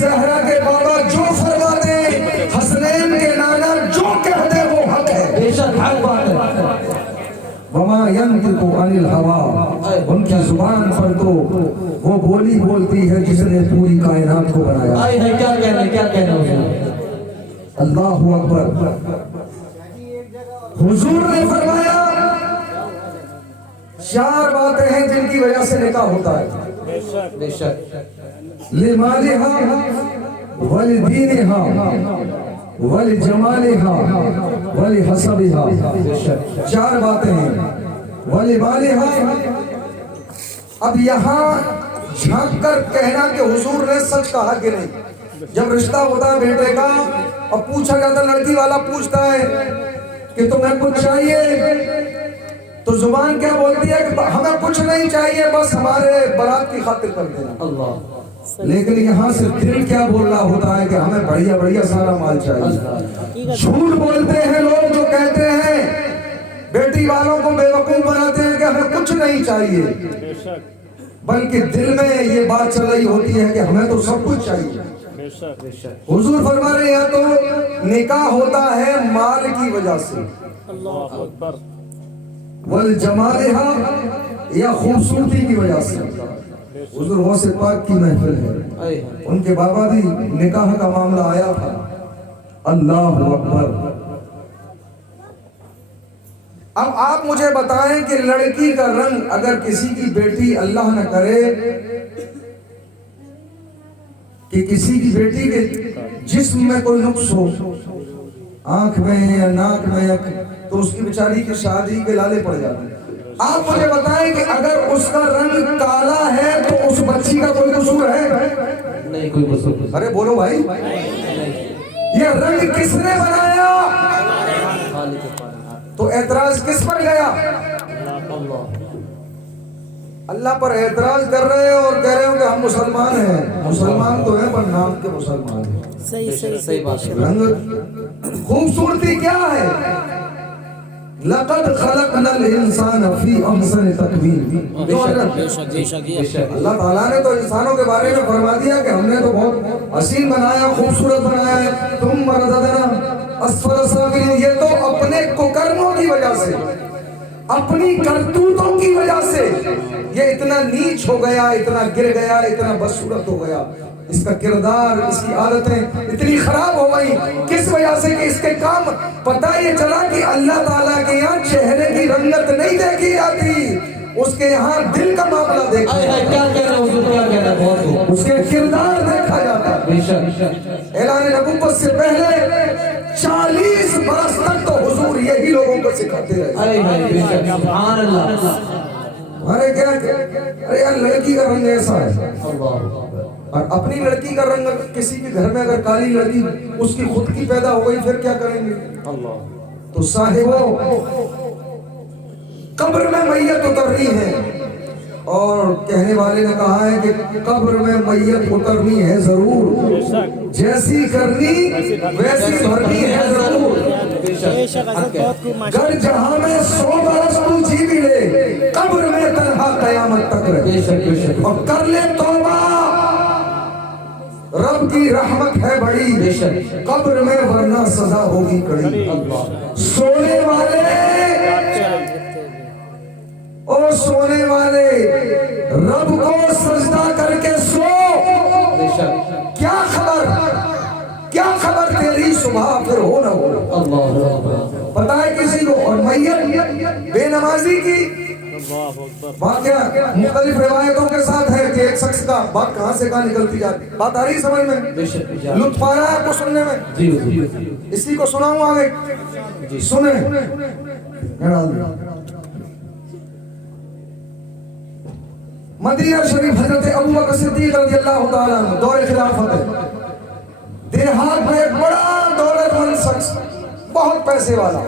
زہرا کے بابا جو فرما دے، حسنین کے نانا جو کہہ دے وہ حق ہے، بے شک حق بات ہے۔ وما ينطق عن الهوى، ان کی زبان پر تو وہ بولی بولتی ہے جس نے پوری کائنات کو بنایا۔ آئے ہیں کیا کہنا ہے، کیا کہنا ہے حضور؟ اللہ اکبر۔ حضور نے فرمایا 4 باتیں ہیں جن کی وجہ سے نکاح ہوتا ہے، بے شک لمالها ولدینها ولجمالها ولحسبها، 4 باتیں ہیں، ولمالها۔ اب یہاں جھانک کر کہنا کہ حضور نے سچ کہا کہ نہیں۔ جب رشتہ ہوتا ہے بیٹے کا اور پوچھا جاتا، لڑکی والا پوچھتا ہے کہ تمہیں کچھ چاہیے، تو زبان کیا بولتی ہے کہ ہمیں کچھ نہیں چاہیے، بس ہمارے برات کی خاطر کر دینا۔ اللہ، لیکن یہاں سے دل کیا بول رہا ہوتا ہے کہ ہمیں بڑھیا بڑھیا سارا مال چاہیے۔ جھوٹ بولتے ہیں لوگ جو کہتے ہیں، بیٹی والوں کو بے وقوف بناتے ہیں کہ ہمیں کچھ نہیں چاہیے، بلکہ دل میں یہ بات چل رہی ہوتی ہے کہ ہمیں تو سب کچھ چاہیے۔ حضور فرما رہے ہیں تو نکاح ہوتا ہے مال کی وجہ سے، والجمالها یا خوبصورتی کی وجہ سے۔ حضور غوث پاک کی محفل ہے، ان کے بابا بھی نکاح کا معاملہ آیا تھا۔ اللہ اکبر۔ اب آپ مجھے بتائیں کہ لڑکی کا رنگ اگر کسی کی بیٹی اللہ نہ کرے کہ کسی کی بیٹی کے جسم میں کوئی نقص ہو، آنکھ میں یا ناک میں، تو اس کی بیچاری کی شادی کے لالے پڑ جاتے ہیں۔ آپ مجھے بتائیں کہ اگر اس کا رنگ کالا ہے تو اس بچی کا کوئی قصور ہے؟ نہیں کوئی قصور۔ ارے بولو بھائی، یہ رنگ کس نے بنایا؟ تو اعتراض کس پر گیا؟ اللہ پر اعتراض کر رہے ہو اور کہہ رہے ہو کہ ہم مسلمان ہیں۔ مسلمان تو ہیں پر نام کے مسلمان ہیں۔ صحیح بات ہے۔ رنگ خوبصورتی کیا ہے؟ لقد خلقنا الانسان فی احسن تقویم۔ اللہ تعالیٰ نے تو انسانوں کے بارے میں فرما دیا کہ ہم نے تو بہت حسین بنایا، خوبصورت بنایا ہے۔ ثم رددنا اسفل سافلین، یہ تو اپنے کوکرموں کی وجہ سے، اپنی کرتوتوں کی وجہ سے یہ اتنا نیچ ہو گیا، اتنا گر گیا، اتنا بدصورت ہو گیا۔ اس کا کردار، اس کی عادتیں اتنی خراب ہو گئی، کس وجہ سے کہ اس کے کام پتہ یہ چلا کہ اللہ تعالیٰ کے یہاں چہرے کی رنگت نہیں دیکھی جاتی، اس کے یہاں دل کا معاملہ دیکھا جاتا ہے، کیا کہہ رہے ہو حضور، کیا کہہ رہے ہیں؟ اس کے کردار دیکھا جاتا ہے۔ اعلان نبوت سے پہلے 40 برس تک تو حضور یہی لوگوں کو سکھاتے رہے۔ سبحان اللہ۔ ارے کیا ارے یار لڑکی کا رنگ ایسا ہے، اور اپنی لڑکی کا رنگ کسی کے گھر میں اگر کالی لڑکی اس کی خود کی پیدا ہو گئی پھر کیا کریں گے؟ تو صاحبو، قبر میں میت اترنی ہے، اور کہنے والے نے کہا ہے کہ قبر میں میت اترنی ہے ضرور، جیسی کرنی ویسی بھرنی ہے ضرور۔ گر جہاں میں 100 برس تو جی بھی لے، قبر میں تنہا قیامت تک رہے، اور کر لے توبہ، رب کی رحمت ہے بڑی، قبر میں ورنہ سزا ہوگی کڑی۔ سونے والے، او سونے والے، رب کو سجدہ کر کے سو، کیا خبر تیری صبح پھر ہو نہ ہو۔ پتہ ہے کسی کو؟ اور میت بے نمازی کی واقعہ مختلف روایتوں کے ساتھ ہے کہ ایک شخص کا بات کہاں سے کہاں نکلتی جاتی، بات آ رہی سمجھ میں؟ لطف آ رہا ہے آپ کو سننے میں؟ اسی کو سناؤں آگے، سنیں۔ مدینہ شریف حضرت ابو بکر صدیق رضی اللہ تعالیٰ عنہ، دور خلافت ہے، دیہات میں ایک بڑا دولت مند شخص، بہت پیسے والا،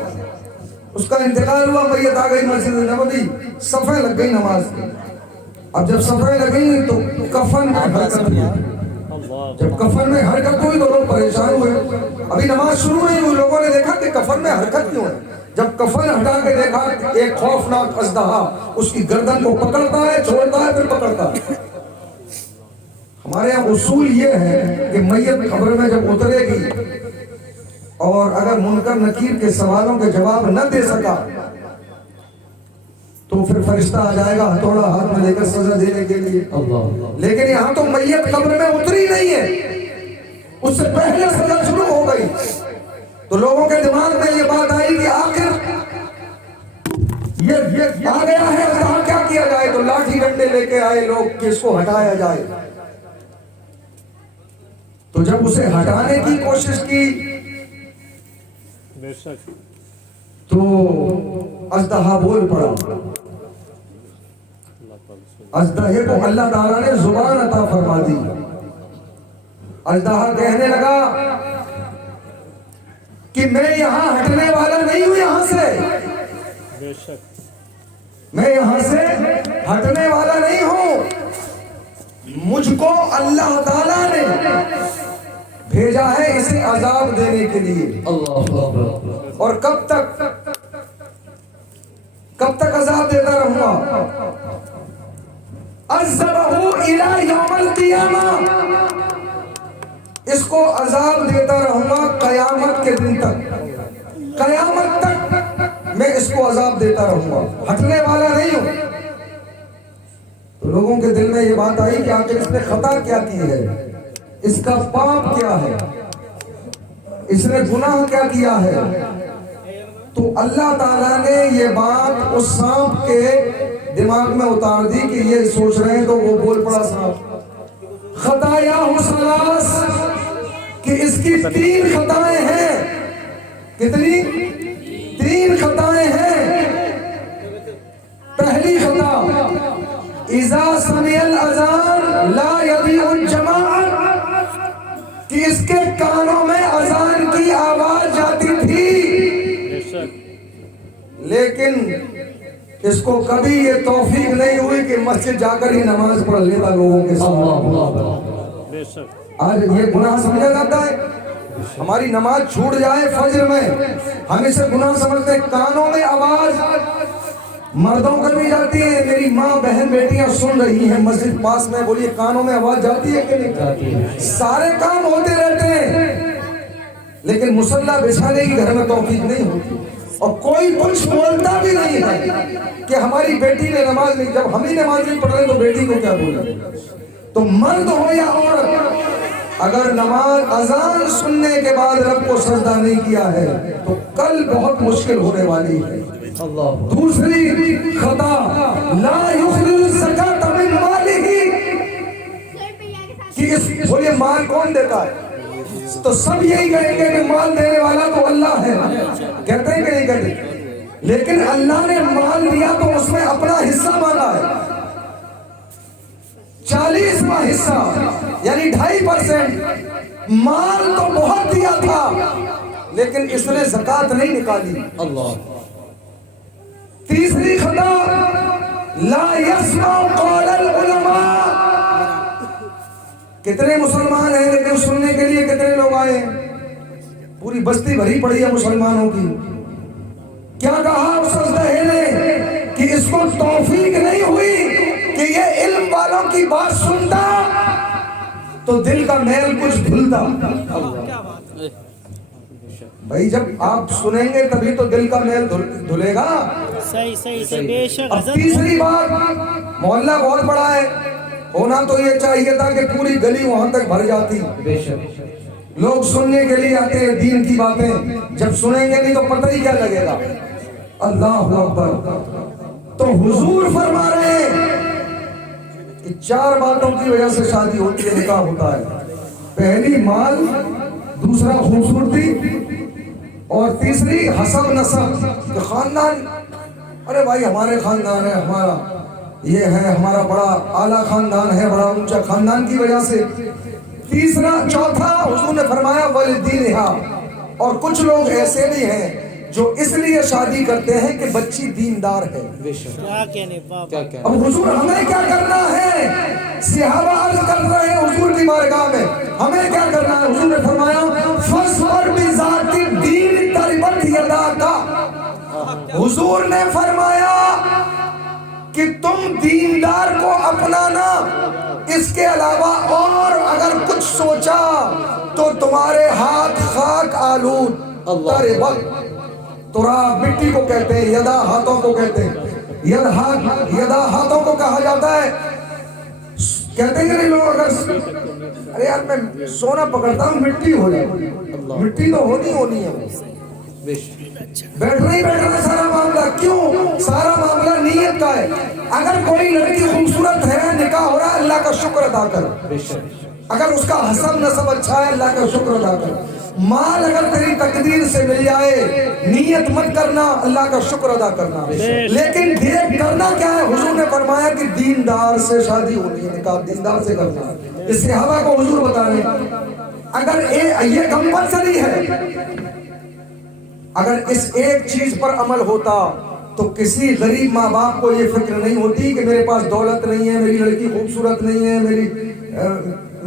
اس کا انتقال ہوا، میت آ گئی مسجد نبوی، صفیں لگ گئی نماز کی۔ اب جب صفیں لگیں تو کفن میں حرکت ہوئی، جب کفن میں حرکت ہوئی تو لوگ پریشان ہوئے، ابھی نماز شروع نہیں ہوئی، لوگوں نے دیکھا کہ کفن میں حرکت کیوں ہے۔ جب کفن ہٹا کے دیکھا ایک خوفناک اژدہا اس کی گردن کو پکڑتا ہے، چھوڑتا ہے، پھر پکڑتا ہے۔ ہمارے یہاں اصول یہ ہے کہ میت قبر میں جب اترے گی اور اگر منکر نکیر کے سوالوں کے جواب نہ دے سکا تو پھر فرشتہ آ جائے گا ہتھوڑا ہاتھ میں لے کر سزا دینے کے لیے. لیکن یہاں تو میت قبر میں اتری نہیں ہے, اس سے پہلے سزا شروع ہو گئی. تو لوگوں کے دماغ میں یہ بات آئی کہ آخر یہ آ گیا ہے, کہاں کیا کیا جائے؟ تو لاٹھی ڈنڈے لے کے آئے لوگ کہ اس کو ہٹایا جائے. تو جب اسے ہٹانے کی کوشش کی تو اژدہا بول پڑا. اژدہے کو اللہ تعالیٰ نے زبان عطا فرما دی. اژدہا کہنے لگا کہ میں یہاں ہٹنے والا نہیں ہوں, یہاں سے میں یہاں سے ہٹنے والا نہیں ہوں. مجھ کو اللہ تعالیٰ نے بھیجا ہے اسے عذاب دینے کے لیے. اور کب تک عذاب دیتا رہوں گا؟ عذبہ الی یوم القیامہ, اس کو عذاب دیتا رہوں گا قیامت کے دن تک. قیامت تک میں اس کو عذاب دیتا رہوں گا, ہٹنے والا نہیں ہوں. تو لوگوں کے دل میں یہ بات آئی کہ آخر اس نے خطا کیا کی ہے, اس کا پاپ کیا ہے, اس نے گناہ کیا کیا ہے. تو اللہ تعالیٰ نے یہ بات اس سانپ کے دماغ میں اتار دی کہ یہ سوچ رہے ہیں. تو وہ بول پڑا سانپ, خطایا ثلاث, کہ اس کی 3 خطائیں ہیں. کتنی؟ 3 خطائیں ہیں. پہلی خطا, اذا سمع الاذان لا یبیع الجماعۃ, کہ اس کے کانوں میں اذان کی آواز جاتی تھی لیکن اس کو کبھی یہ توفیق نہیں ہوئی کہ مسجد جا کر ہی نماز پڑھ لیتا لوگوں کے ساتھ. آج یہ گناہ سمجھا جاتا ہے. ہماری نماز چھوٹ جائے فجر میں, ہم اسے گناہ سمجھتے. کانوں میں آواز مردوں کا بھی جاتی ہے. میری ماں بہن بیٹیاں سن رہی ہیں مسجد پاس میں, بولیے کانوں میں آواز جاتی ہے کہ نہیں جاتی ہے؟ سارے کام ہوتے رہتے ہیں لیکن مصلی بچھانے کی گھر میں توفیق نہیں ہوتی, اور کوئی کچھ بولتا بھی نہیں ہے کہ ہماری بیٹی نے نماز نہیں. جب ہم ہی نماز نہیں پڑھ رہے تو بیٹی کو کیا بولیں؟ تو مرد ہو یا عورت, اگر نماز اذان سننے کے بعد رب کو سجدہ نہیں کیا ہے تو کل بہت مشکل ہونے والی ہے. دوسری خطا, لا یخرج الزکاۃ من مالہ, کہ اس بولیے مال کون دیتا ہے؟ تو سب یہی کہیں گے کہ مال دینے والا تو اللہ ہے, کہتے ہیں کہ نہیں کہتے؟ لیکن اللہ نے مال دیا تو اس میں اپنا حصہ مانگا ہے. 40واں حصہ یعنی 2.5%. مال تو بہت دیا تھا لیکن اس نے زکات نہیں نکالی. تیسری خطا, لا یسمع قول العلماء, کتنے مسلمان ہیں لیکن سننے کے لیے کتنے لوگ آئے ہیں؟ پوری بستی بھری پڑی ہے مسلمانوں کی. کیا کہا اس اژدہے نے کہ اس کو توفیق نہیں ہوئی کہ یہ علم والوں کی بات سنتا تو دل کا میل کچھ دھلتا. بھائی جب آپ سنیں گے تبھی تو دل کا میل دھلے گا. صحیح بے شک. اب تیسری بات, محلہ بہت بڑا ہے, ہونا تو یہ چاہیے تھا کہ پوری گلی وہاں تک بھر جاتی. لوگ سننے کے لیے آتے ہیں دین کی باتیں, جب سنیں گے نہیں تو پتہ ہی کیا لگے گا. اللہ اکبر. تو حضور فرما رہے ہیں کہ 4 باتوں کی وجہ سے شادی ہوتی ہے, نکاح ہوتا ہے. پہلی مال, دوسرا خوبصورتی, اور تیسری حسب نسب, کہ خاندان. ارے بھائی ہمارے خاندان ہے, ہمارا یہ ہے, ہمارا بڑا اعلیٰ خاندان ہے, بڑا اونچا خاندان کی وجہ سے. تیسرا, چوتھا حضور نے فرمایا ولدینہا, اور کچھ لوگ ایسے بھی ہیں جو اس لیے شادی کرتے ہیں کہ بچی دیندار ہے. اب حضور ہمیں کیا کرنا ہے؟ صحابہ عرض کر رہے ہیں حضور کی بارگاہ میں, ہمیں کیا کرنا ہے؟ حضور نے فرمایا فاصبر بذات الدین تربت یداک. حضور نے فرمایا کہ تم دیندار کو اپنانا اس کے علاوہ اور اگر کچھ سوچا تو تمہارے ہاتھ خاک آلود تارے وقت تراب مٹی کو کہتے ہیں، یدا ہاتھوں کو کہتے ہیں، یدا ہاتھوں کو کہا جاتا ہے. کہتے ہیں کہ نہیں لوگ اگر ارے یار میں سونا پکڑتا ہوں مٹی ہو جائے، مٹی تو ہونی ہے. بیٹھنا ہی بیٹھنا سارا معاملہ. کیوں؟ سارا معاملہ نیت کا ہے. اگر کوئی لڑکی خوبصورت ہے، نکاح ہو رہا ہے، اللہ کا شکر ادا کر. اگر اس کا حسب نسب اچھا ہے، اللہ کا شکر ادا کر. مال اگر تیری تقدیر سے مل جائے، نیت مت کرنا، اللہ کا شکر ادا کرنا. لیکن ڈیٹ کرنا کیا ہے؟ حضور نے فرمایا کہ دیندار سے شادی ہونی ہے، نکاح دیندار سے کرنا. اس صحابہ کو حضور بتا رہے ہیں اگر یہ کمپلسری ہے، اگر اس ایک چیز پر عمل ہوتا تو کسی غریب ماں باپ کو یہ فکر نہیں ہوتی کہ میرے پاس دولت نہیں ہے، میری لڑکی خوبصورت نہیں ہے،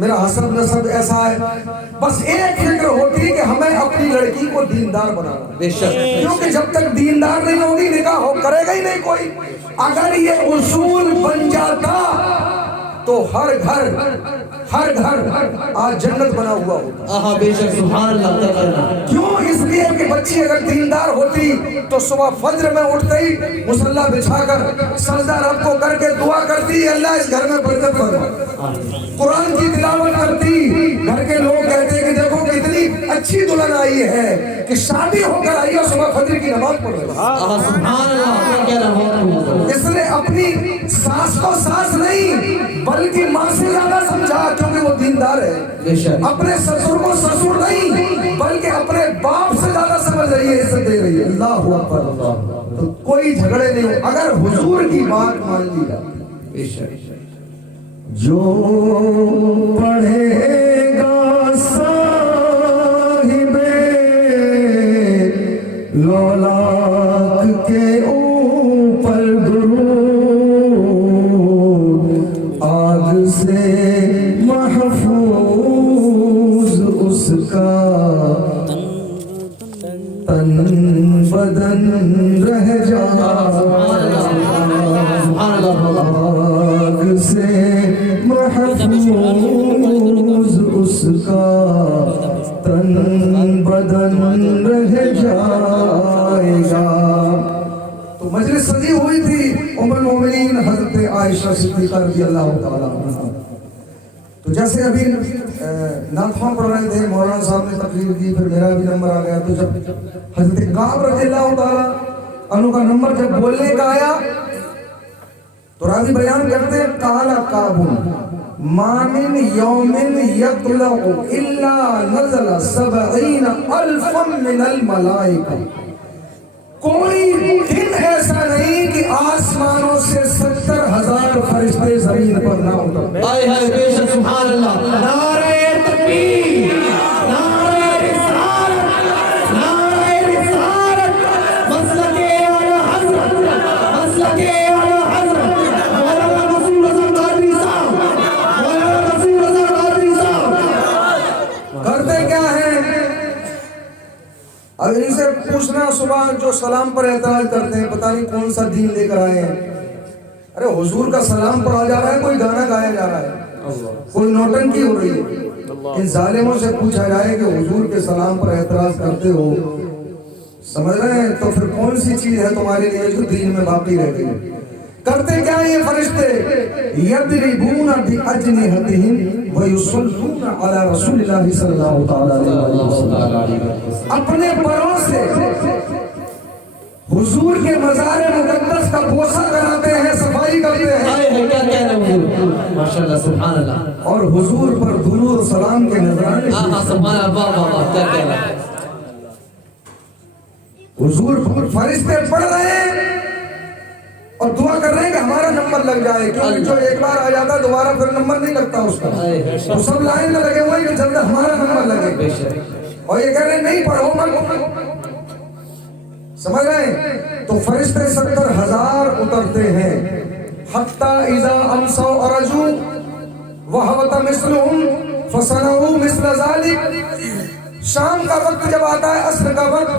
میرا حسب نسب ایسا ہے. بس ایک فکر ہوتی کہ ہمیں اپنی لڑکی کو دیندار بنانا. کیونکہ جب تک دیندار نہیں ہوگی نکاح کرے گا ہی نہیں کوئی. اگر یہ اصول بن جاتا تو ہر گھر آج جنت بنا ہوا ہوتا. بے شک سبحان اللہ. کیوں؟ اس لیے کہ بچی اگر دیندار ہوتی تو صبح فجر میں اٹھتے ہی مصلی بچھا کر سجدہ رب کو کر کے دعا کرتی، اللہ اس گھر میں برکت فرما. قرآن کی تلاوت کرتی، گھر کے لوگ کہتے کہ دیکھو کتنی اچھی دلہن آئی ہے کہ شادی ہو کر آئی اور صبح فجر کی نماز پڑھ رہی. سبحان اللہ. اس نے اپنی ساس کو ساس نہیں بلکہ ماں سے زیادہ سمجھا کیونکہ وہ دیندار ہے. اپنے سسر کو سسر نہیں بلکہ اپنے باپ سے زیادہ سمجھ رہی ہے، عزت دے رہی ہے. اللہ اکبر. تو کوئی جھگڑے نہیں ہو اگر حضور کی بات مان لی جائے. جو پڑھے گا صاحب لولاک کے اوپر درود، آگ سے محفوظ اس کا تن بدن رہ آگ سے محفوظ اس کا تن بدن رہ جائے گا. تو مجلس سجی ہوئی تھی ام المومنین حضرت عائشہ صدیقہ رضی اللہ تعالیٰ عنہ. تو جیسے ابھی نعتیں پڑھ رہے تھے، مولانا صاحب نے تقریر کی، پھر میرا بھی نمبر آ گیا. تو جب حضرت کعب رضی اللہ تعالیٰ عنہ کا نمبر جب بولنے کا آیا تو راوی بیان کرتے ہیں قال کعب ما من یوم یطلع الا نزل 70,000 من الملائکہ. کوئی دن ایسا نہیں کہ آسمانوں سے 70,000 فرشتے زمین پر نہ اترتے. بے شک سبحان اللہ. نعرہ تکبیر، نعرہ رسالت، نعرہ رسالت، مسلک اعلی حضرت، مسلک اعلی حضرت مولانا رسول رضا قادری صاحب، مولانا رسول رضا قادری صاحب. کرتے کیا ہیں؟ اب ان سے پوچھنا صبح جو سلام پر اعتراض کرتے ہیں پتہ نہیں کون سا دین لے کر آئے ہیں. ارے حضور کا سلام پڑھا جا رہا ہے، کوئی گانا گایا جا رہا ہے، کوئی نوٹنکی ہو رہی ہے. ان ظالموں سے پوچھا جائے کہ حضور کے سلام پر اعتراض کرتے ہو، سمجھ رہے ہیں؟ تو پھر کون سی چیز ہے تمہارے لیے جو دین میں باقی رہ گئی؟ کرتے کیا یہ فرشتے؟ یضربون باجنحتہم ویصلون علی رسول اللہ صلی اللہ تعالی علیہ وسلم. اپنے پروں سے حضور کے مزار مقدس کا بوسہ کراتے ہیں، صفائی کرتے ہیں، کیا کہہ رہے ہیں ماشاءاللہ سبحان اللہ. اور حضور پر درود و سلام کے نذرانے سبحان اللہ. واہ واہ، کیا کہہ رہے ہیں. حضور فرشتے پڑھ رہے ہیں اور دعا کر رہے ہیں کہ ہمارا نمبر لگ جائے، کیونکہ جو ایک بار آ جاتا دوبارہ پھر نمبر نہیں لگتا اس کا. تو سب لائن میں لگے ہوئے کہ جلد ہمارا نمبر لگے، اور یہ کہہ رہے ہیں نہیں پڑھو مت. سمجھ رہے ہیں؟ تو فرشتے 70,000 اترتے ہیں. حتی اذا امسوا ارجو وحوت مثلهم فصنعوا مثل ذلك. شام کا وقت جب آتا ہے، عصر کا وقت،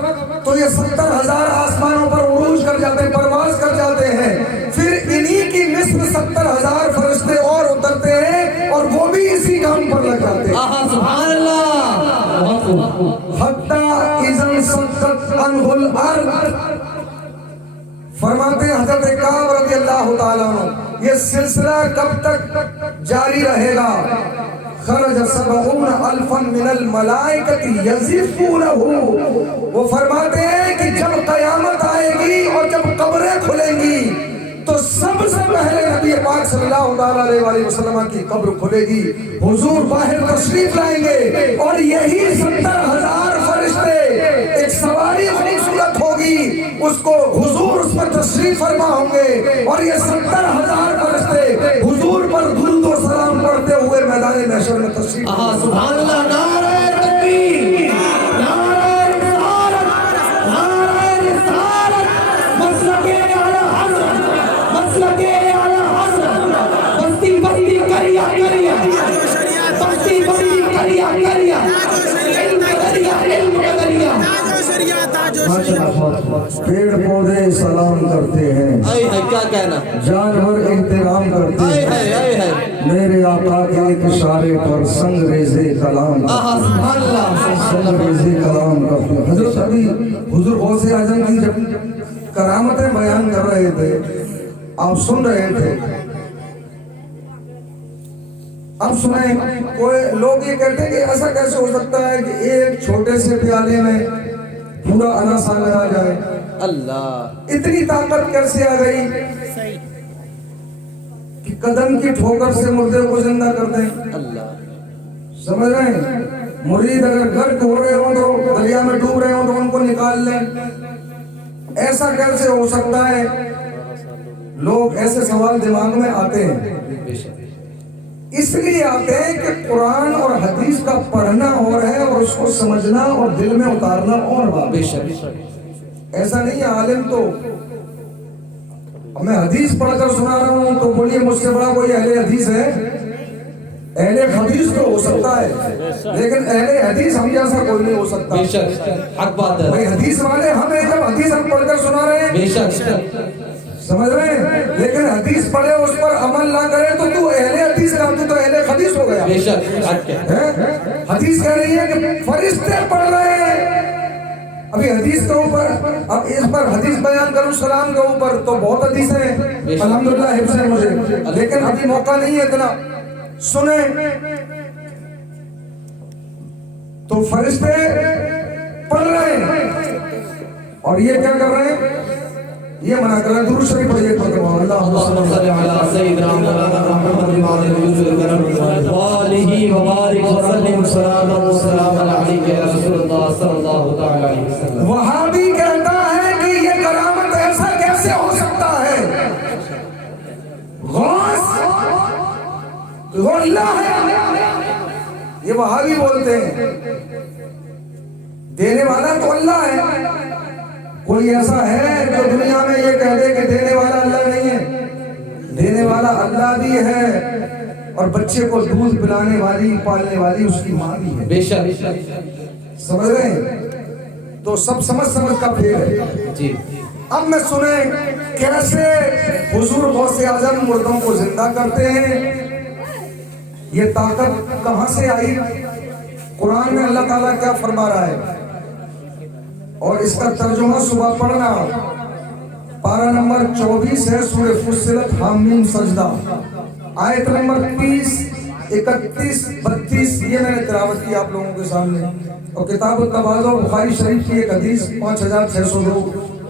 تو یہ 70,000 آسمانوں پر عروج کر جاتے ہیں، پرواز کر جاتے ہیں. پھر ان نہیں کہ مثل 70,000 فرشتے اور اترتے ہیں اور وہ بھی اسی کام پر لگ جاتے ہیں. سبحان اللہ. بہت خوب. حتی اذا انشقت عنہ الارض، فرماتے ہیں حضرت کعب رضی اللہ تعالیٰ عنہ، یہ سلسلہ کب تک جاری رہے گا؟ خرج 70,000 من الملائکۃ یزفونہ، وہ فرماتے ہیں کہ جب قیامت آئے گی اور جب قبریں کھلیں گی تو سب سے پہلے نبی پاک صلی اللہ علیہ وسلم کی قبر کھلے گی، حضور باہر تشریف لائیں گے اور یہی 70,000 فرشتے، ایک سواری خوبصورت ہوگی، اس کو حضور اس پر تشریف فرما ہوں گے اور یہ 70,000 فرشتے حضور پر درود و سلام پڑھتے ہوئے میدان محشر میں تشریف. سبحان اللہ. نعرہ تکبیر، نعرہ رسالت، نعرہ رسالت، مسلک اعلی حضرت، مسلک اعلی حضرت، بستی بستی کریا کریا، بستی بستی کریا کریا، علم کریا علم کریا. پیڑ پودے سلام کرتے ہیں، کیا کہنا، جانور احترام کرتے ہیں، میرے آقا کے ایک اشارے پر سنگ ریزے کلام، سبحان اللہ. سنگ ریزے کلام کرتے ہیں. حضرت ابھی حضور غوث اعظم کی جب کرامتیں بیان کر رہے تھے آپ سن رہے تھے. اب سنیں، کوئی لوگ یہ کہتے ہیں کہ ایسا کیسے ہو سکتا ہے کہ ایک چھوٹے سے پیالے میں پورا انس سامنے آ جائے؟ اللہ، اتنی طاقت کیسے آ گئی صحیح. کہ قدم کی ٹھوکر سے مردے کو زندہ کر دیں؟ اللہ. سمجھ رہے ہیں؟ مرید اگر غرق ہو رہے ہوں تو دریا میں ڈوب رہے ہوں تو ان کو نکال لیں. ایسا کیسے ہو سکتا ہے؟ لوگ ایسے سوال دماغ میں آتے ہیں، اس لیے آتے ہیں کہ قرآن اور حدیث کا پڑھنا اور ہے اور اس کو سمجھنا اور دل میں اتارنا اور بات. ایسا نہیں ہے عالم تو میں حدیث پڑھ کر سنا رہا ہوں تو بولیے مجھ سے بڑا کوئی اہل حدیث ہے؟ اہل حدیث تو ہو سکتا ہے لیکن اہل حدیث ہم جیسا کوئی نہیں ہو سکتا. حق بات ہے بھائی حدیث والے ہم ہیں، جب حدیث ہم پڑھ کر سنا رہے ہیں، سمجھ رہے ہیں، لیکن حدیث پڑھے اس پر عمل نہ کرے تو تو اہل حدیث کا تو اہل حدیث ہو گیا. حدیث کہہ رہی ہے کہ فرشتے پڑھ رہے ہیں. ابھی حدیث کے اوپر، اب اس پر حدیث بیان کروں سلام کے اوپر تو بہت حدیث ہیں الحمدللہ حفظ ہے مجھے، لیکن ابھی موقع نہیں ہے اتنا. سنیں تو فرشتے پڑھ رہے ہیں اور یہ کیا کر رہے ہیں؟ یہ منع کر رہے ہیں. درود شریف پڑھیے اللہم صلی علی سیدنا محمد وعلى آلہ وبارک وسلم. السلام علیکم یا رسول اللہ صلی اللہ تعالی علیہ وسلم. وہابی کہتا ہے کہ یہ کرامت ایسا کیسے ہو سکتا ہے؟ غوث وہ اللہ ہے، یہ وہابی بولتے ہیں. دینے والا تو اللہ ہے. کوئی ایسا ہے جو دنیا میں یہ کہہ دے کہ دینے والا اللہ نہیں ہے؟ دینے والا اللہ بھی ہے اور بچے کو دودھ پلانے والی پالنے والی اس کی ماں بھی ہے. بے شک. سمجھ رہے ہیں؟ تو سب سمجھ کا پھیر ہے. جی. اب میں سنیں کیسے حضور غوث اعظم مردوں کو زندہ کرتے ہیں. یہ طاقت کہاں سے آئی؟ قرآن میں اللہ تعالیٰ کیا فرما رہا ہے اور اس کا ترجمہ صبح پڑھنا. پارہ نمبر 24 ہے سورہ فصلت حامیم سجدہ، آیت نمبر 30، 31، 32. یہ میں نے تلاوت کی آپ لوگوں کے سامنے. اور کتاب التواضع بخاری شریف کی ایک حدیث 5602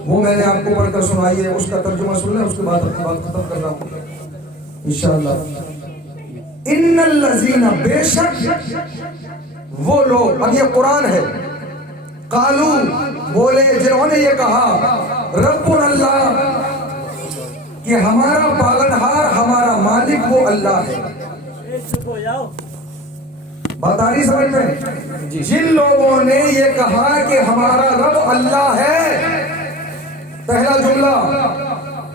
وہ میں نے آپ کو پڑھ کر سنائی ہے. اس کا ترجمہ سن لیں، اس کے بعد اپنی بات ختم کر رہا ہوں انشاءاللہ. ان الذین، بے شک وہ لوگ، اب یہ قرآن ہے، قالو بولے جنہوں نے یہ کہا ربنا اللہ، کہ ہمارا پالنہار ہمارا مالک وہ اللہ ہے. بات آ رہی سمجھ میں؟ جن لوگوں نے یہ کہا کہ ہمارا رب اللہ ہے، پہلا جملہ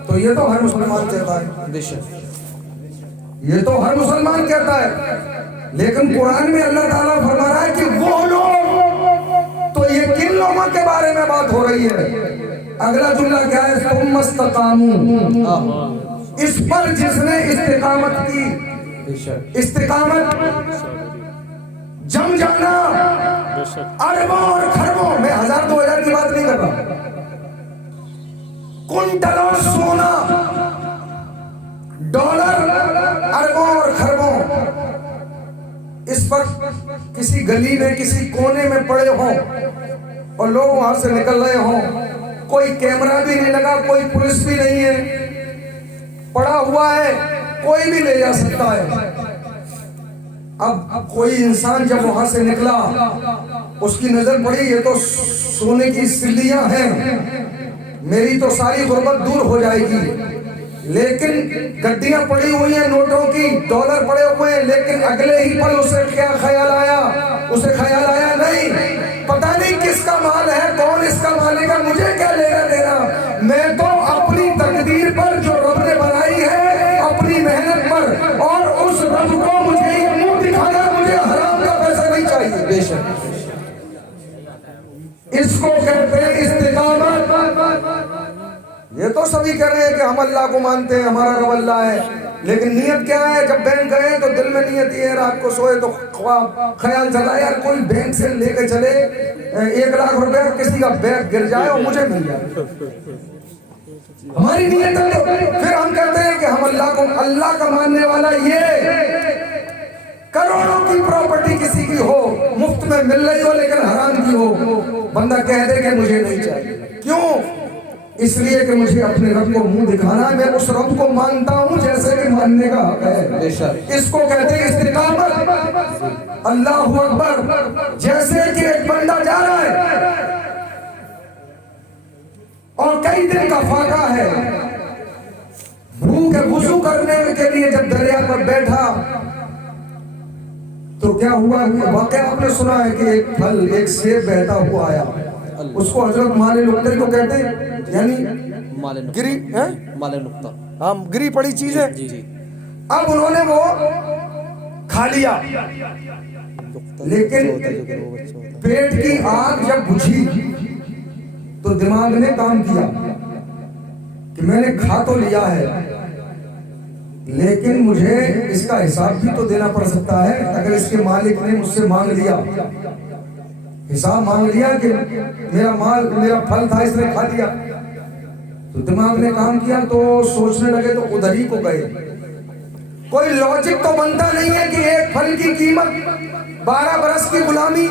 تو یہ تو ہر مسلمان کہتا ہے. بے شک. یہ تو ہر مسلمان کہتا ہے، لیکن قرآن میں اللہ تعالیٰ فرما رہا ہے کہ وہ لوگ، تو یہ کن لوگوں کے بارے میں بات ہو رہی ہے؟ اگلا جملہ کیا ہے؟ ثم استقاموا، اس پر جس نے استقامت کی، بے شک استقامت جم جانا اربوں اور خربوں، میں 1000-2000 کی بات نہیں کر رہا، کنٹلوں سونا، ڈالر، اربوں اور خربوں اس پر کسی گلی میں کسی کونے میں پڑے ہوں اور لوگ وہاں سے نکل رہے ہوں، کوئی کیمرہ بھی نہیں لگا، کوئی پولیس بھی نہیں ہے، پڑا ہوا ہے، کوئی بھی لے جا سکتا ہے۔ اب کوئی انسان جب وہاں سے نکلا، اس کی نظر پڑی یہ تو سونے کی سلیاں ہیں، میری تو ساری غربت دور ہو جائے گی، لیکن گڈیاں پڑی ہوئی ہیں نوٹوں کی، ڈالر پڑے ہوئے ہیں، لیکن اگلے ہی پل اسے کیا خیال آیا؟ اسے خیال آیا نہیں پتہ نہیں کس کا مال ہے، کون اس کا مالک ہے، مجھے کیا لینا دینا، میں تو اپنی تقدیر پر جو رب نے بنائی ہے، اپنی محنت پر، اور اس رب کو مجھے یہ منہ دکھانا، مجھے حرام کا پیسہ نہیں چاہیے۔ بے شک اس کو کہتے ہیں استقامت۔ یہ تو سبھی کہہ رہے ہیں کہ ہم اللہ کو مانتے ہیں، ہمارا رب اللہ ہے، لیکن نیت کیا ہے؟ جب بینک گئے تو دل میں نیت یہ ہے، رات کو سوئے تو خیال چلا یار کوئی بینک سے لے کے چلے 1 لاکھ روپے، کسی کا بیگ گر جائے اور مجھے مل جائے، ہماری نیت ہے۔ پھر ہم کہتے ہیں کہ ہم اللہ کا ماننے والا یہ کروڑوں کی پراپرٹی کسی کی ہو، مفت میں مل رہی ہو لیکن حرام کی ہو، بندہ کہہ دے کہ مجھے نہیں چاہیے، کیوں؟ اس لیے کہ مجھے اپنے رب کو منہ دکھانا ہے، میں اس رب کو مانتا ہوں جیسے کہ ماننے کا حق ہے۔ اس کو کہتے ہیں استقامت۔ اللہ اکبر۔ جیسے کہ ایک بندہ جا رہا ہے اور کئی دن کا فاقہ ہے، بھوک ہے، وضو کرنے کے لیے جب دریا پر بیٹھا تو کیا ہوا؟ واقعہ آپ نے سنا ہے کہ ایک پھل، ایک سیب بہتا ہوا آیا، اس کو حضرت مال نقطہ کو کہتے ہیں، یعنی گری مال نقطہ، ہم گری پڑی چیز ہے۔ جی جی، اب انہوں نے وہ کھا لیا، لیکن پیٹ کی آگ جب بجھی تو دماغ نے کام کیا کہ میں نے کھا تو لیا ہے، لیکن مجھے اس کا حساب بھی تو دینا پڑ سکتا ہے، اگر اس کے مالک نے مجھ سے مانگ لیا، حساب مانگ لیا کہ میرا مال، میرا پھل تھا، اس نے کھا لیا، تو دماغ نے کام کیا، تو سوچنے لگے تو ادھر ہی کو گئے۔ کوئی لاجک تو بنتا نہیں ہے کہ ایک پھل کی قیمت 12 برس کی غلامی،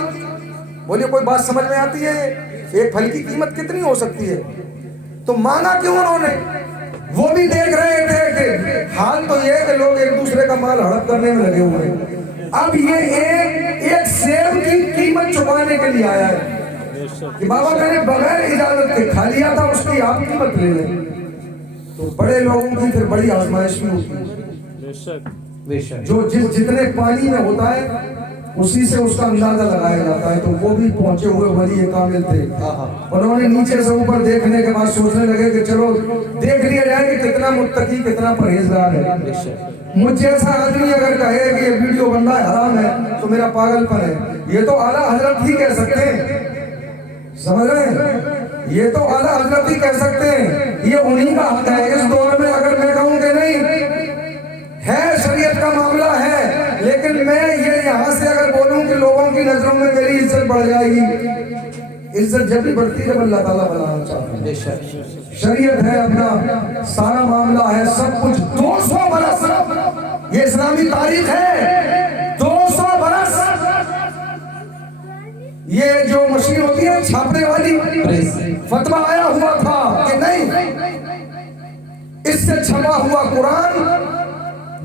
بولیے کوئی بات سمجھ میں آتی ہے؟ ایک پھل کی قیمت کتنی ہو سکتی ہے؟ تو مانا کیوں انہوں نے؟ وہ بھی دیکھ رہے تھے کہ حال تو یہ ہے کہ لوگ ایک دوسرے کا مال ہڑپ کرنے میں لگے ہوئے ہیں، اب یہ ایک سیب کی قیمت چکانے کے لیے آیا ہے کہ بابا میں نے بغیر اجازت کے کھا لیا تھا، اس کی آپ قیمت لے لیں۔ تو بڑے لوگوں کی پھر بڑی آزمائش بھی ہوتی ہے، بے شک جو جتنے پانی میں ہوتا ہے اسی سے اس کا اندازہ لگایا جاتا ہے۔ تو وہ بھی پہنچے ہوئے ولی کامل تھے، انہوں نے نیچے سے اوپر دیکھنے کے بعد سوچنے لگے کہ چلو دیکھ لیا جائے کہ کتنا متقی، کتنا پرہیزگار ہے۔ مجھ جیسا آدمی اگر کہے کہ یہ ویڈیو بن رہا ہے حرام ہے تو میرا پاگل پن ہے، یہ تو اعلیٰ حضرت ہی کہہ سکتے ہیں، سمجھ رہے ہیں؟ یہ تو اعلیٰ حضرت ہی کہہ سکتے ہیں، یہ انہی کا حق ہے۔ اس دور میں اگر میں کہوں کہ نہیں ہے، شریعت کا معاملہ ہے، لیکن میں یہ یہاں سے اگر بولوں کہ لوگوں کی نظروں میں میری عزت بڑھ جائے گی، عزت جب بھی بڑھتی ہے جب اللہ تعالیٰ بنانا چاہتا ہے۔ شریعت ہے، اپنا سارا معاملہ ہے، سب کچھ 200 برس یہ اسلامی تاریخ ہے، 200 برس یہ جو مشین ہوتی ہے چھاپنے والی، فتویٰ آیا ہوا تھا کہ نہیں، اس سے چھپا ہوا قرآن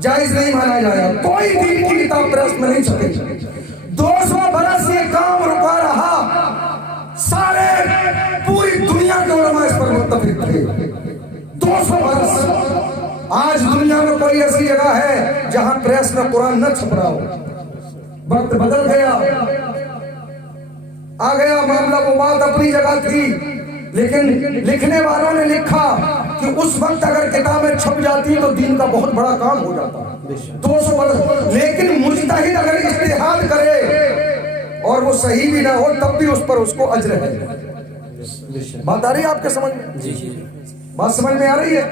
جائز نہیں مانا جائے گا، کوئی دین کی کتاب پریس میں نہیں چھپے۔ 200 برس یہ کام رکا رہا، سارے پوری دنیا کے علماء اس پر متفق تھے۔ 200 برس آج دنیا میں کوئی ایسی جگہ ہے جہاں پریس میں قرآن نہ چھپ رہا ہو؟ وقت بدل گیا، آ گیا معاملہ، وہ بات اپنی جگہ تھی، لیکن لکھنے والوں نے لکھا کہ اس وقت اگر کتابیں چھپ جاتی تو دین کا بہت بڑا کام ہو جاتا۔ 200 برس، لیکن مجتہد اگر اجتہاد کرے اور وہ صحیح بھی نہ ہو تب بھی اس پر اس کو اجر ہے۔ بات آ رہی ہے آپ کے سمجھ میں؟ جی جی، بات سمجھ میں آ رہی ہے؟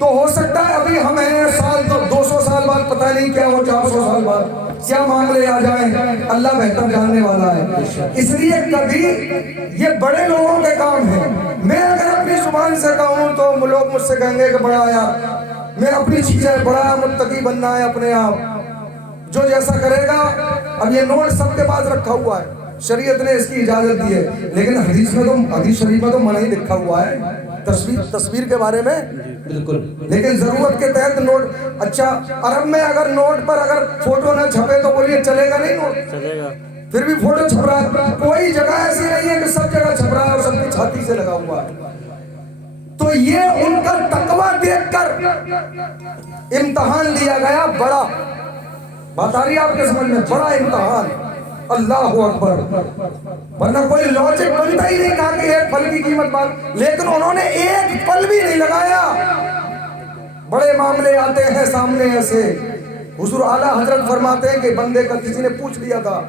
تو ہو سکتا ہے ابھی ہم ہیں سال 200 سال بعد پتہ نہیں کیا ہو، 400 سال بعد کیا معاملے آ جائیں، اللہ بہتر جاننے والا ہے۔ اس لیے کبھی یہ بڑے لوگوں کے کام ہیں۔ میں اگر اپنی زبان سے کہوں تو لوگ مجھ سے کہیں گے کہ بڑا آیا، میں اپنی چیزیں بڑا متقی بننا ہے اپنے آپ، جو جیسا کرے گا۔ اب یہ نوٹ سب کے پاس رکھا ہوا ہے، شریعت نے اس کی اجازت دی ہے، لیکن حدیث شریف میں تو منع ہی لکھا ہوا ہے تصویر کے بارے میں، بالکل۔ لیکن ضرورت کے تحت نوٹ۔ اچھا عرب میں اگر نوٹ پر اگر فوٹو نہ چھپے تو بولیے چلے گا نہیں نوٹ؟ چلے گا۔ پھر بھی فوٹو چھپ رہا ہے، کوئی جگہ ایسی نہیں ہے کہ سب جگہ چھپ رہا ہے اور سب کی چھاتی سے لگا ہوا ہے۔ تو یہ ان کا تقویٰ دیکھ کر امتحان لیا گیا، بڑا بات آ رہی ہے آپ کے سمجھ میں، بڑا امتحان، اللہ اکبر۔ ورنہ کوئی لاجک بنتا ہی نہیں، کہا کہ ایک پھل کی قیمت بات، لیکن انہوں نے ایک پھل بھی نہیں لگایا۔ بڑے معاملے آتے ہیں سامنے ایسے۔ حضور اعلیٰ حضرت فرماتے ہیں کہ بندے کا، کسی نے پوچھ لیا تھا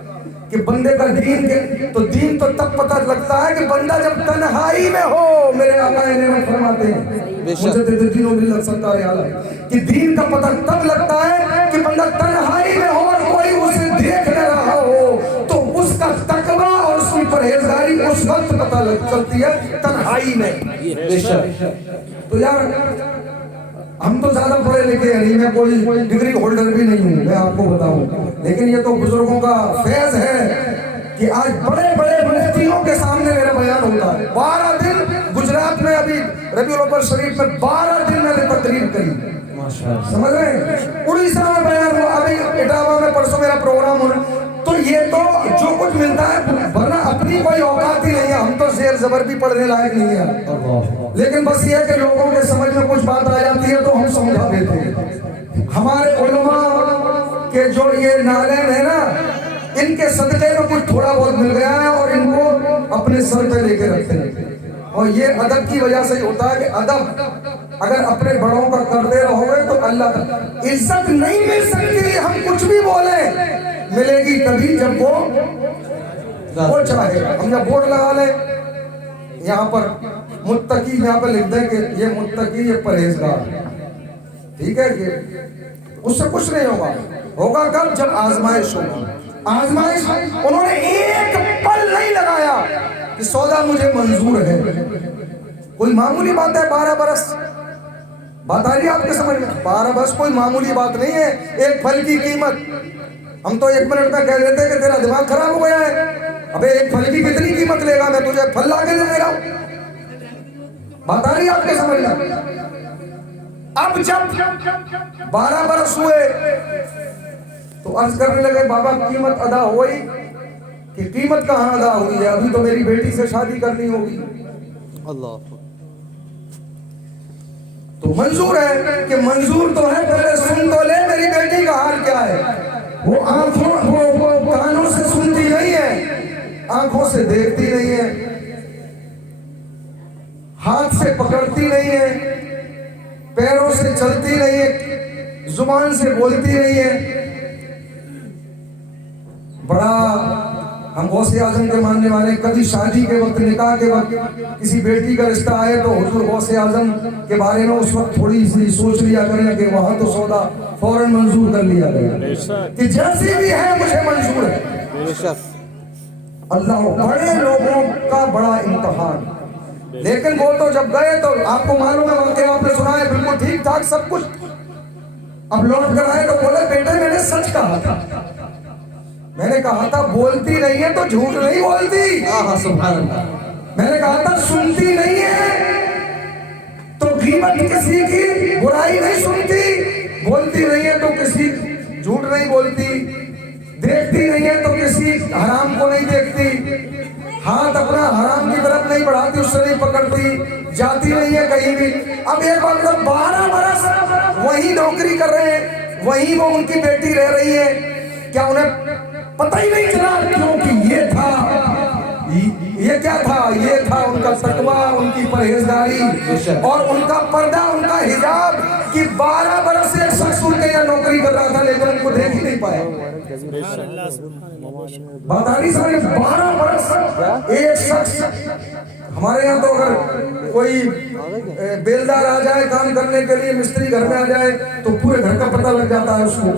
کہ بندے کا دین کے، تو دین تو تب پتہ لگتا ہے کہ بندہ جب تنہائی میں ہو۔ میرے آقا نعمت فرماتے ہیں مجدد الدین و ملت ستار عالم کہ دین کا پتہ تب لگتا ہے کہ بندہ تنہائی میں ہو اور کوئی اسے دیکھ نہ رہا ہو، تو اس کا تقویٰ اور اس کی پرہیزگاری اس وقت پتہ چلتی ہے تنہائی میں۔ بے شک۔ تو یار ہم تو زیادہ پڑھے لکھے ہیں نہیں، میں کوئی ڈگری ہولڈر بھی نہیں ہوں، میں آپ کو بتاؤں، لیکن یہ تو بزرگوں کا فیض ہے کہ آج بڑے بڑے مفتیوں کے سامنے میرا بیان ہوتا ہے۔ 12 دن گجرات میں، ابھی ربیع الاول شریف میں 12 دن میں نے تقریر کری، سمجھ رہے ہیں؟ اڑیسہ میں بیان ہوا، ابھی اٹاوا میں پرسوں میرا پروگرام ہونا۔ تو یہ تو جو کچھ ملتا ہے، ورنہ اپنی کوئی اوقات ہی نہیں ہے، ہم تو زیر زبر بھی پڑھنے لائق نہیں ہے، لیکن بس یہ ہے کہ لوگوں کے سمجھ میں کچھ بات آ جاتی ہے تو ہم سمجھا دیتے ہیں۔ ہمارے علماء کے جو یہ نعلین ہے نا، ان کے صدقے میں کچھ تھوڑا بہت مل گیا ہے اور ان کو اپنے سر پہ لے کے رکھتے ہیں، اور یہ ادب کی وجہ سے ہی ہوتا ہے کہ ادب اگر اپنے بڑوں کا کرتے رہو گے تو اللہ کا عزت نہیں مل سکتی۔ ہم کچھ بھی بولیں، ملے گی تبھی جب وہ چاہے گا۔ ہم جب بورڈ لگا لیں یہاں پر متقی، یہاں پر لکھ دیں کہ یہ متقی، یہ پرہیزگار، ٹھیک ہے، کہ اس سے کچھ نہیں ہوگا۔ ہوگا کب؟ جب آزمائش ہوگی۔ آزمائش انہوں نے ایک پل نہیں لگایا کہ سودا مجھے منظور ہے۔ کوئی معمولی بات ہے 12 برس، بات آ رہی ہے آپ کے سمجھ میں؟ 12 برس کوئی معمولی بات نہیں ہے، ایک پھل کی قیمت۔ ہم تو 1 منٹ میں کہہ دیتے ہیں کہ تیرا دماغ خراب ہو گیا ہے، ابے ایک پھل کی کتنی قیمت لے گا، میں تجھے پھل لا کے دے رہا ہوں۔ بات آ رہی ہے آپ کے سمجھ میں؟ اب جب 12 برس ہوئے تو عرض کرنے لگے بابا قیمت ادا ہوئی کہ قیمت کہاں ادا ہوئی ہے، ابھی تو میری بیٹی سے شادی کرنی ہوگی۔ اللہ تو منظور ہے کہ منظور تو ہے، پہلے سن تو لے میری بیٹی کا حال کیا ہے۔ وہ کانوں سے سنتی نہیں ہے، آنکھوں سے دیکھتی نہیں ہے، ہاتھ سے پکڑتی نہیں ہے، پیروں سے چلتی نہیں ہے، زبان سے بولتی نہیں ہے۔ بڑا ہم غوث اعظم کے ماننے والے، کبھی شادی کے وقت، نکاح کے وقت کسی بیٹی کا رشتہ آئے تو حضور غوث اعظم کے بارے میں اس وقت تھوڑی سی سوچ لیا کریں کہ وہاں تو سودا فوراً منظور کر لیا گیا کہ جیسی بھی ہے مجھے منظور ہے۔ اللہ، بڑے لوگوں کا بڑا امتحان۔ لیکن وہ تو جب گئے تو آپ کو معلوم ہے، واقعہ آپ نے سنا ہے، بالکل ٹھیک ٹھاک سب کچھ۔ اب لوٹ کر آئے تو بولے بیٹے میں نے سچ کہا تھا، میں نے کہا تھا بولتی نہیں ہے تو جھوٹ نہیں بولتی، سبحان اللہ۔ میں نے کہا تھا سنتی نہیں ہے تو غیبت کسی کی برائی نہیں سنتی، بولتی نہیں ہے تو کسی جھوٹ نہیں بولتی، دیکھتی نہیں ہے تو کسی حرام کو نہیں دیکھتی، ہاتھ اپنا حرام کی طرف نہیں بڑھاتی، اس سے نہیں پکڑتی، جاتی نہیں ہے کہیں بھی۔ اب ایک بات، 12 برس وہی نوکری کر رہے ہیں، وہی وہ ان کی بیٹی رہ رہی ہے، کیا انہیں پتہ ہی نہیں چلا؟ کیونکہ یہ تھا، یہ کیا تھا؟ یہ تھا ان کا تقویٰ، ان کی پرہیزگاری اور ان کا پردہ، ان کا حجاب، کہ 12 برس سے ایک شخص ان کے یہاں نوکری کر رہا تھا لیکن ان کو دیکھ ہی نہیں پایا۔ بات آ رہی سمجھ؟ 12 برس ایک شخص ہمارے یہاں تو اگر کوئی بیلدار آ جائے کام کرنے کے لیے، مستری گھر میں آ جائے تو پورے گھر کا پتہ لگ جاتا ہے اس کو.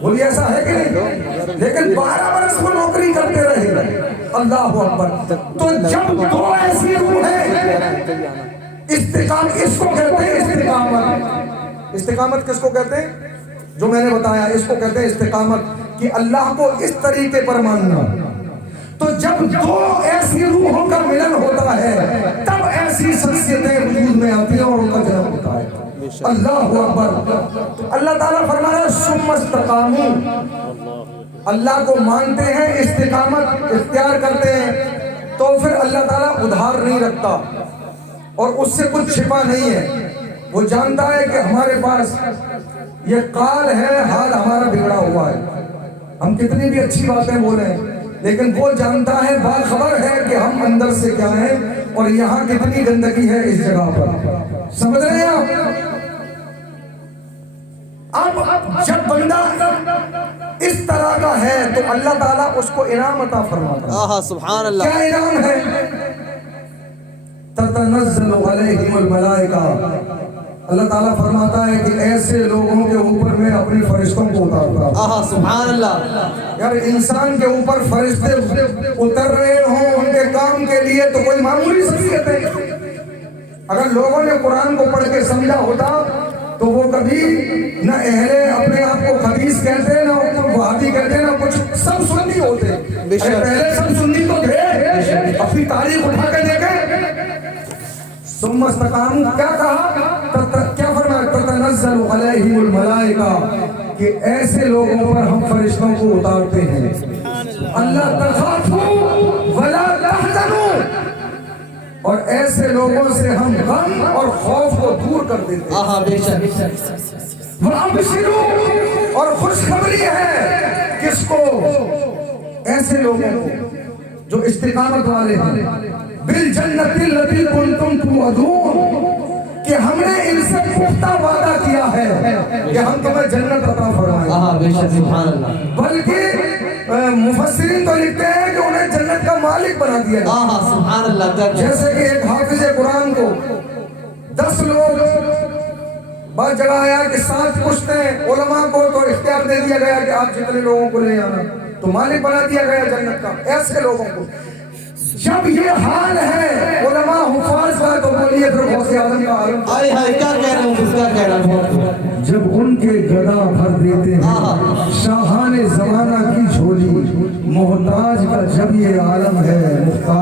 بولیے ایسا ہے کہ نہیں؟ لیکن 12 برس وہ نوکری کرتے رہے. اللہ اکبر. تو جب دو ایسی روح ہیں، استقامت اس کو کہتے ہیں. استقامت، استقامت کس کو کہتے ہیں؟ جو میں نے بتایا اس کو کہتے ہیں استقامت، کہ اللہ کو اس طریقے پر ماننا. تو جب دو ایسی روحوں کا ملن ہوتا ہے تب ایسی شخصیتیں وجود میں آتی ہیں اور ان کا جنم ہوتا ہے. اللہ اکبر. اللہ تعالیٰ فرما رہا ہے ثم استقاموا، اللہ کو مانتے ہیں، استقامت اختیار کرتے ہیں، تو پھر اللہ تعالیٰ ادھار نہیں رکھتا اور اس سے کچھ چھپا نہیں ہے. وہ جانتا ہے کہ ہمارے پاس یہ قال ہے، حال ہمارا بگڑا ہوا ہے. ہم کتنی بھی اچھی باتیں بولیں لیکن وہ جانتا ہے، باخبر ہے کہ ہم اندر سے کیا ہیں اور یہاں کتنی گندگی ہے اس جگہ پر. سمجھ رہے ہیں آپ؟ اب جب بندہ اس طرح کا ہے تو اللہ تعالیٰ اس کو انعام عطا فرماتا ہے. سبحان اللہ. کیا انعام ہے؟ تتنزل علیہم الملائکہ. اللہ تعالیٰ فرماتا ہے کہ ایسے لوگوں کے اوپر میں اپنی فرشتوں کو اتارتا ہوں. سبحان اللہ. یار انسان کے اوپر فرشتے اتر رہے ہوں ان کے کام کے لیے تو کوئی معمولی شخصیت ہے. اگر لوگوں نے قرآن کو پڑھ کے سمجھا ہوتا تو وہ کبھی نہ اہل اپنے آپ کو خبیث کہتے، نہ وہابی کہتے، نہ کچھ، سب سنی ہوتے. پہلے سب سنی تو تھے، اپنی تاریخ اٹھا کے دیکھیں. ثم استقاموا، کیا کہا؟ کیا فرمایا؟ تتنزل علیہم الملائکہ، کہ ایسے لوگوں پر ہم فرشتوں کو اتارتے ہیں. اللہ تخافوا ولا تحزنوا، اور ایسے لوگوں سے ہم غم اور خوف کو دور کر دیتے ہیں. وَأَبْشِرُوا، اور خوشخبری ہے کس کو؟ ایسے لوگوں کو جو استقامت والے ہیں. بِالْجَنَّةِ الَّتِي كُنْتُمْ تُوعَدُونَ، کہ ہم نے ان سے پختہ وعدہ کیا ہے کہ ہم تمہیں جنت عطا فرمائیں. بلکہ مفسرین تو لکھتے ہیں کہ انہیں جنت کا مالک بنا دیا. سبحان اللہ. جیسے کہ ایک حافظ قرآن کو 10 لوگ، بعض جگہ آیا کہ 7 پشتیں، علماء کو تو اختیار دے دیا گیا کہ آپ جتنے لوگوں کو لے آنا، تو مالک بنا دیا گیا جنت کا. ایسے لوگوں کو جب یہ حال ہے علماء حفاظ کا، تو بولیے پھر غوث اعظم کا حال. کیا کہہ رہا ہوں، کیا کہہ رہا ہوں. جب ان کے گدا بھر دیتے ہیں شاہان زمانہ کی جھولی، محتاج کا جب یہ عالم ہے مختار